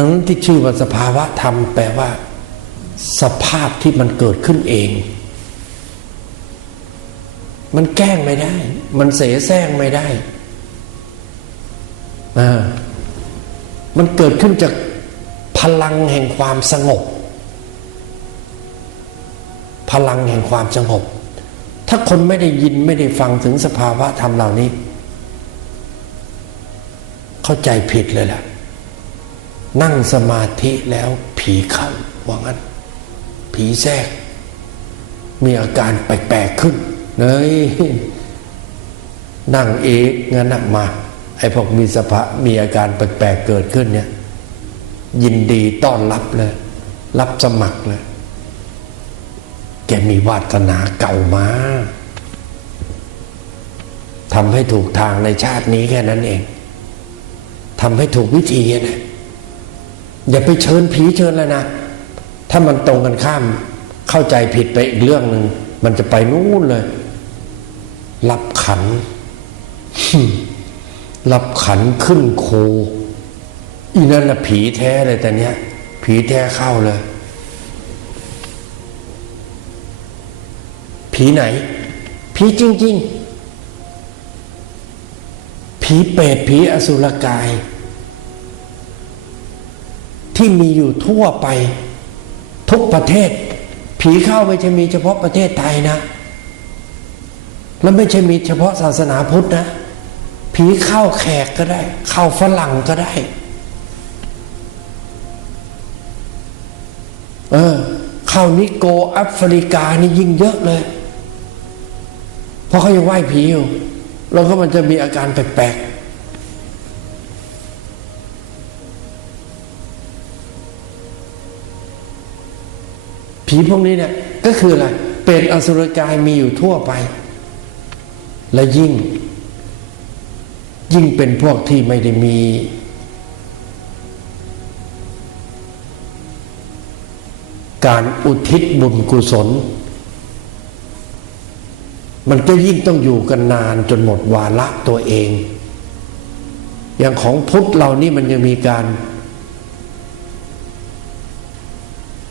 ดังนั้นที่ชื่อว่าสภาวะธรรมแปลว่า สภาพที่มันเกิดขึ้นเอง มันแกล้งไม่ได้ มันเสแสร้งไม่ได้อ่ามันเกิดขึ้นจากพลังแห่งความสงบ พลังแห่งความสงบ ถ้าคนไม่ได้ยินไม่ได้ฟังถึงสภาวะธรรมเหล่านี้ เข้าใจผิดเลยแหละ นั่งสมาธิแล้วผีเข้าว่างั้น ผีแทรก มีอาการแปลกๆขึ้นเฮ้ยนั่งเอกงั้นมา ไอ้พวกมีสภามีอาการแปลกๆเกิดขึ้นเนี่ย ยินดีต้อนรับเลย รับสมัครเลย แกมีวาสนาเก่ามาทำให้ถูกทางในชาตินี้แค่นั้นเองทำให้ถูกวิธีนะ อย่าไปเชิญผีเชิญเลยนะ ถ้ามันตรงกันข้าม เข้าใจผิดไปอีกเรื่องหนึ่งมันจะไปนู่นเลย รับขัน รับขันขึ้นโค อีนั่นละผีแท้เลยแต่เนี้ย ผีแท้เข้าเลย ผีไหน ผีจริง ๆ ผีเปรตผีอสุรกาย ที่มีอยู่ทั่วไปทุกประเทศ ผีเข้าไม่ใช่มีเฉพาะประเทศไทยนะ แล้วไม่ใช่มีเฉพาะศาสนาพุทธนะ ผีเข้าแขกก็ได้ เข้าฝรั่งก็ได้ เออ เข้านิโกแอฟริกานี่ยิ่งเยอะเลย เพราะเขายังไหว้ผีอยู่ แล้วก็มันจะมีอาการแปลกๆ ผีพวกนี้เนี่ยก็คืออะไรเป็นอสุรกายมีอยู่ทั่วไป และยิ่ง ยิ่งเป็นพวกที่ไม่ได้มีการอุทิศบุญกุศล มันก็ยิ่งต้องอยู่กันนานจนหมดวาระตัวเอง อย่างของพุทธเรานี่มันยังมีการ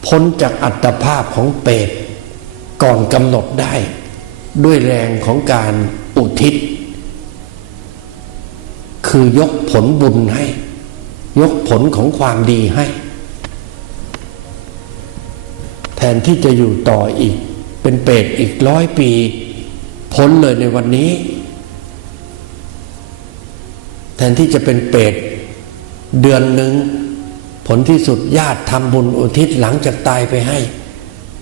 พ้นจากอัตภาพของเปรตก่อนกำหนดได้ ด้วยแรงของการอุทิศ คือยกผลบุญให้ ยกผลของความดีให้ แทนที่จะอยู่ต่ออีก เป็นเปรตอีกร้อยปี พ้นเลยในวันนี้ แทนที่จะเป็นเปรตเดือนหนึ่ง ผลที่สุดญาติทำบุญอุทิศหลังจากตายไปให้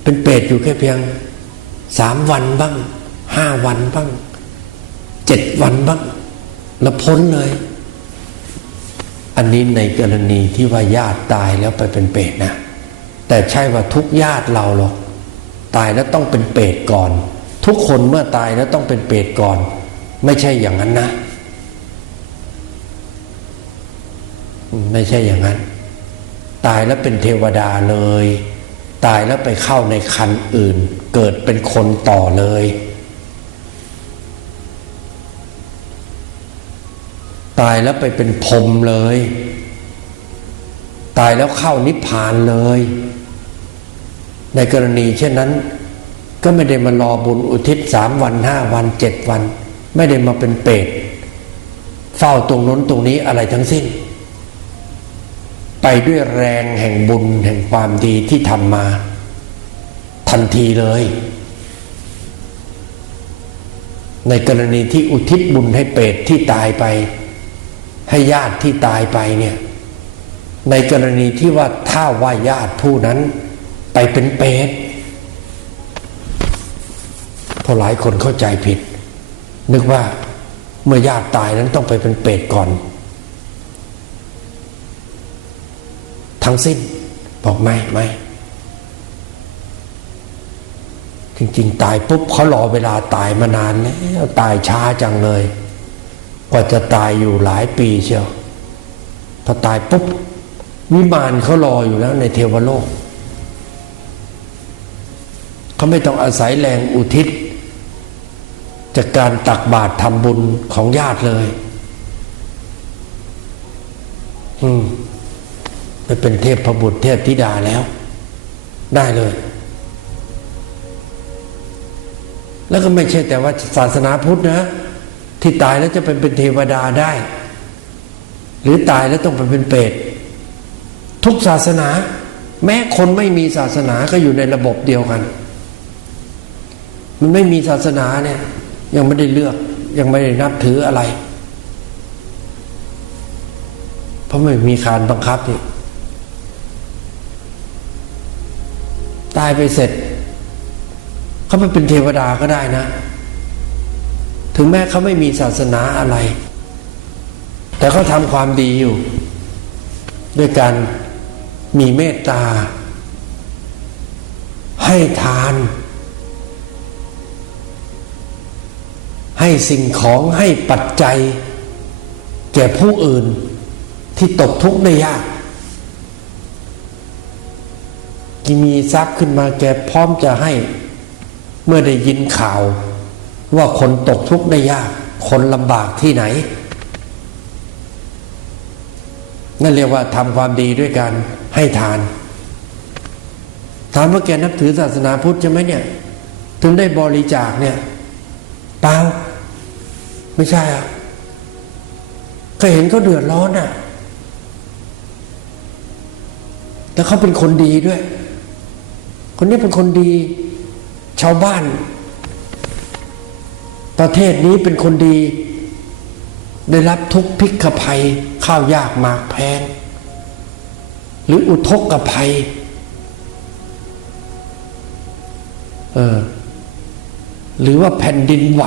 เป็นเปรตอยู่แค่เพียงสามวันบ้างห้าวันบ้างเจ็ดวันบ้างแล้วพ้นเลย อันนี้ในกรณีที่ว่าญาติตายแล้วไปเป็นเปรตนะ แต่ใช่ว่าทุกญาติเราหรอกตายแล้วต้องเป็นเปรตก่อน ทุกคนเมื่อตายแล้วต้องเป็นเปรตก่อน ไม่ใช่อย่างนั้นนะ ไม่ใช่อย่างนั้น ตายแล้วเป็นเทวดาเลย ตายแล้วไปเข้าในคันอื่น เกิดเป็นคนต่อเลย ตายแล้วไปเป็นพรมเลย ตายแล้วเข้านิพพานเลย ในกรณีเช่นนั้น ก็ไม่ได้มารอบุญอุทิศสามวันห้าวันเจ็ดวัน ไม่ได้มาเป็นเปรตเฝ้าตรงน้นตรงนี้อะไรทั้งสิ้น ไปด้วยแรงแห่งบุญแห่งความดีที่ทำมา ทันทีเลย ในกรณีที่อุทิศบุญให้เปรตที่ตายไป ให้ญาติที่ตายไปเนี่ยในกรณีที่ว่าถ้าว่าญาติผู้นั้นไปเป็นเปรตเพราะหลายคนเข้าใจผิด นึกว่าเมื่อญาติตายนั้นต้องไปเป็นเปรตก่อน ทั้งสิ้น บอกไม่ไม่จริง ๆ ตายปุ๊บเขารอเวลาตายมานานแล้วตายช้าจังเลย กว่าจะตายอยู่หลายปีเชียวพอตายปุ๊บ วิมานเขารออยู่แล้วในเทวโลกเขาไม่ต้องอาศัยแรงอุทิศ จากการตักบาตรทำบุญของญาติเลย อืม ไปเป็นเทพพบุตรเทพธิดาแล้ว ได้เลย แล้วก็ไม่ใช่แต่ว่าศาสนาพุทธนะ ที่ตายแล้วจะไปเป็นเทวดาได้ หรือตายแล้วต้องไปเป็นเปรตทุกศาสนา แม้คนไม่มีศาสนาก็อยู่ในระบบเดียวกัน มันไม่มีศาสนาเนี่ย ยังไม่ได้เลือกยังไม่ได้นับถืออะไร เพราะไม่มีการบังคับนี่ ตายไปเสร็จ เขาไปเป็นเทวดาก็ได้นะ ถึงแม้เขาไม่มีศาสนาอะไร แต่เขาทำความดีอยู่ ด้วยการมีเมตตา ให้ทาน ให้สิ่งของให้ปัจจัย แก่ผู้อื่นที่ตกทุกข์ได้ยากที่ มีทรัพย์ขึ้นมาแกพร้อมจะให้ เมื่อได้ยินข่าว ว่าคนตกทุกข์ได้ยาก คนลำบากที่ไหน นั่นเรียกว่าทำความดีด้วยการให้ทาน ถามว่าแกนับถือศาสนาพุทธใช่ไหมเนี่ย ถึงได้บริจาคเนี่ยเปล่าไม่ใช่อะก็เห็นเขาเดือดร้อนอะแต่เขาเป็นคนดีด้วย คนนี้เป็นคนดี ชาวบ้าน ประเทศนี้เป็นคนดี ได้รับทุกพิกภัย ข้าวยากหมากแพง หรืออุทกภัย เออ หรือว่าแผ่นดินไหว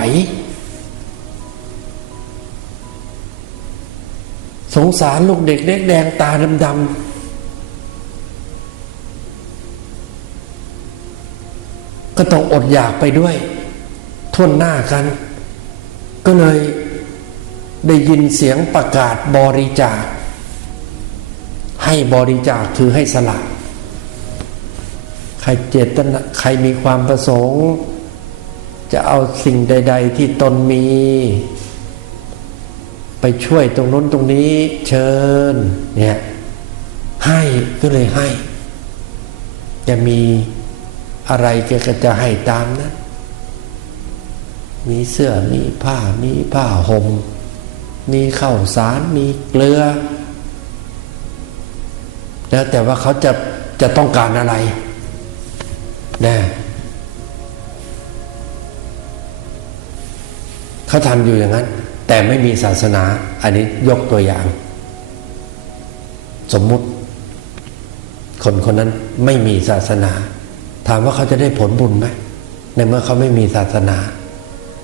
สงสารลูกเด็กเล็กแดงตาดำๆ ก็ต้องอดอยากไปด้วย ทนหน้ากัน ก็เลยได้ยินเสียงประกาศบริจาค ให้บริจาคคือให้สละใครเจตนาใครมีความประสงค์ จะเอาสิ่งใด ๆ ที่ตนมี ไปช่วยตรงนู้นตรงนี้เชิญเนี่ยให้ก็เลยให้ จะมี อะไรแกก็จะให้ตามนะ มีเสื้อมีผ้ามีผ้าหม่มมีข้าวสารมีเกลือ แล้วแต่ว่าเขาจะจะต้องการอะไรนะเขาทำอยู่อย่างนั้น แต่ไม่มีศาสนา อันนี้ยกตัวอย่าง สมมุติ คนคนนั้นไม่มีศาสนา ถามว่าเขาจะได้ผลบุญไหมในเมื่อเขาไม่มีศาสนา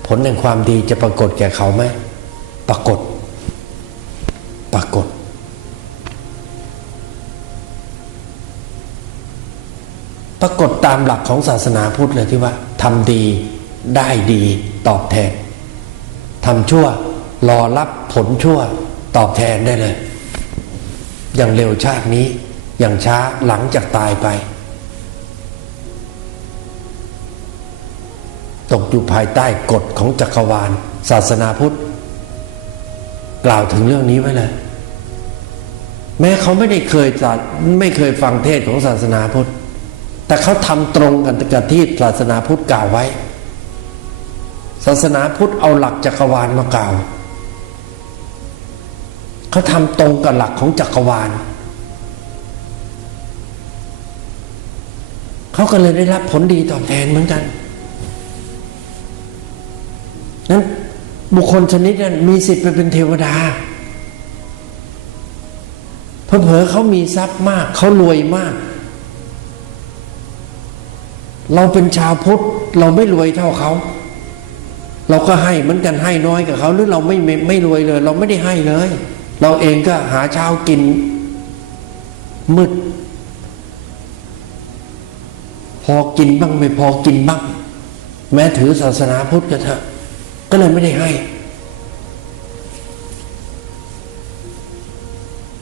ผลแห่งความดีจะปรากฏแก่เขาไหมปรากฏ ปรากฏ ปรากฏตามหลักของศาสนาพุทธเลยที่ว่าทำดีได้ดีตอบแทนทำชั่วรอรับผลชั่วตอบแทนได้เลย อย่างเร็วชาตินี้ อย่างช้าหลังจากตายไป ตกอยู่ภายใต้กฎของจักรวาล ศาสนาพุทธ กล่าวถึงเรื่องนี้ไว้เลย แม้เขาไม่ได้เคยจัดไม่เคยฟังเทศของศาสนาพุทธ แต่เขาทำตรงกันกับที่ศาสนาพุทธกล่าวไว้ ศาสนาพุทธเอาหลักจักรวาลมากล่าวเขาทำตรงกับหลักของจักรวาลเขาก็เลยได้รับผลดีตอบแทนเหมือนกัน นั้นบุคคลชนิดนั้นมีสิทธิ์ไปเป็นเทวดาเพอเพอเขามีทรัพย์มาก เขารวยมาก เราเป็นชาวพุทธเราไม่รวยเท่าเขา เราก็ให้เหมือนกันให้น้อยกับเขาหรือเราไม่ไม่ไม่รวยเลย เราไม่ได้ให้เลย เราเองก็หาเช้ากินมืดพอกินบ้างไม่พอกินบ้าง แม้ถือศาสนาพุทธก็เถอะ ก็เลยไม่ได้ให้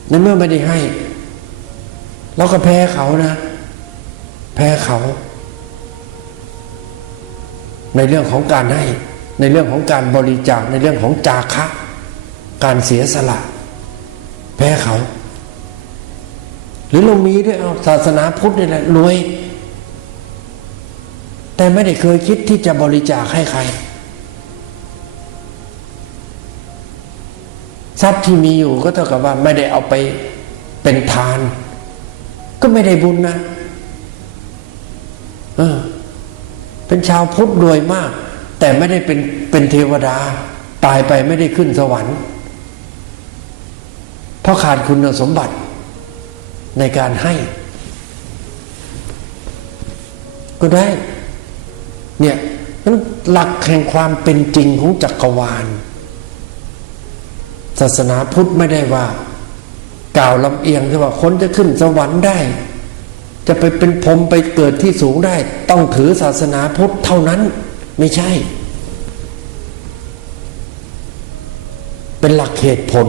ในเมื่อไม่ได้ให้เราก็แพ้เขานะ แพ้เขา ในเรื่องของการให้ ในเรื่องของการบริจาคในเรื่องของจาคะ การเสียสละ แพ้เขา หรือเรามีด้วยเอาศาสนาพุทธนี่แหละรวย แต่ไม่ได้เคยคิดที่จะบริจาคให้ใคร ทรัพย์ที่มีอยู่ก็เท่ากับว่าไม่ได้เอาไปเป็นทาน ก็ไม่ได้บุญนะเออเป็นชาวพุทธรวยมาก แต่ไม่ได้เป็นเป็นเทวดา ตายไปไม่ได้ขึ้นสวรรค์ เพราะขาดคุณสมบัติในการให้ ก็ได้ เนี่ยนั้นหลักแห่งความเป็นจริงของจักรวาล ศาสนาพุทธไม่ได้ว่า กล่าวลำเอียงที่ว่าคนจะขึ้นสวรรค์ได้ จะไปเป็นพรหมไปเกิดที่สูงได้ ต้องถือศาสนาพุทธเท่านั้นไม่ใช่ เป็นหลักเหตุผล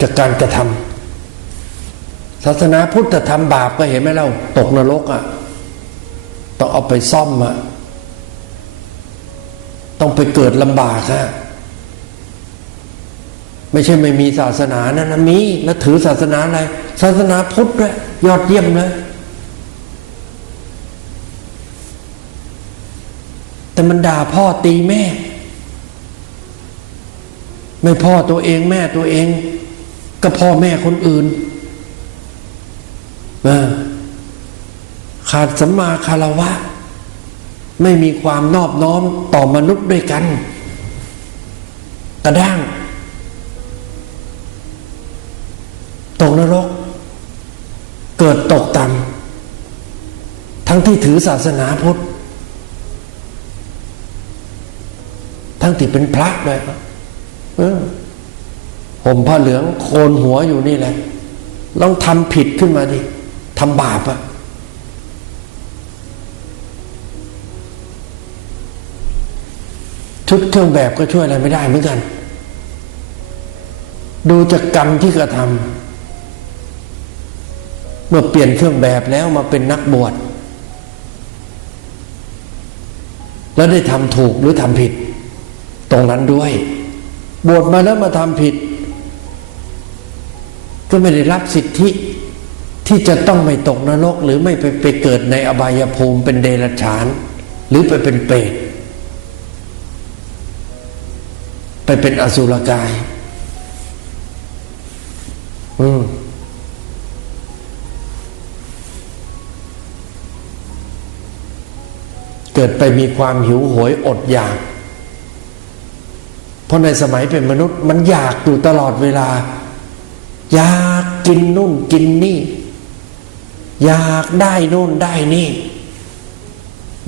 จากการกระทำศาสนาพุทธทำบาปก็เห็นไหมเราตกนรกอะ่ะต้องเอาไปซ่อมอะ่ะต้องไปเกิดลำบากอะ ไม่ใช่ไม่มีศาสนานะนะมีแล้วถือศาสนาอะไร ศาสนาพุทธด้วยยอดเยี่ยมเลยแต่มันด่าพ่อตีแม่ ไม่พ่อตัวเองแม่ตัวเอง ก็พ่อแม่คนอื่นขาดสัมมาคารวะ ไม่มีความนอบน้อมต่อมนุษย์ด้วยกัน กระด้าง เกิดตกต่ำทั้งที่ถือศาสนาพุทธ ทั้งที่เป็นพระด้วยเออห่มผ้าเหลืองโคนหัวอยู่นี่แหละลองทำผิดขึ้นมาดิทำบาปอะชุดเครื่องแบบก็ช่วยอะไรไม่ได้เหมือนกัน ดูจากกรรมที่กระทำ เมื่อเปลี่ยนเครื่องแบบแล้วมาเป็นนักบวช แล้วได้ทำถูกหรือทำผิด ตรงนั้นด้วย บวชมาแล้วมาทำผิด ก็ไม่ได้รับสิทธิที่จะต้องไม่ตกนรก หรือไม่ไปไปเกิดในอบายภูมิเป็นเดรัจฉาน หรือไปเป็นเปรตไปเป็นอสุรกาย อืม เกิดไปมีความหิวโหยอดอยาก เพราะในสมัยเป็นมนุษย์มันอยากอยู่ตลอดเวลา อยากกินนู่นกินนี่ อยากได้นู่นได้นี่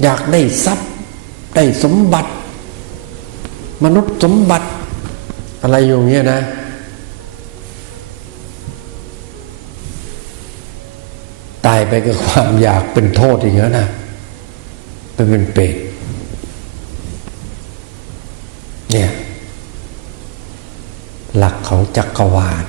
อยากได้ทรัพย์ ได้สมบัติ มนุษย์สมบัติ อะไรอยู่เงี้ยนะตายไปกับความอยากเป็นโทษอย่างนี้นนะ ไปเป็นเปรตเนี่ย หลักของจักรวาล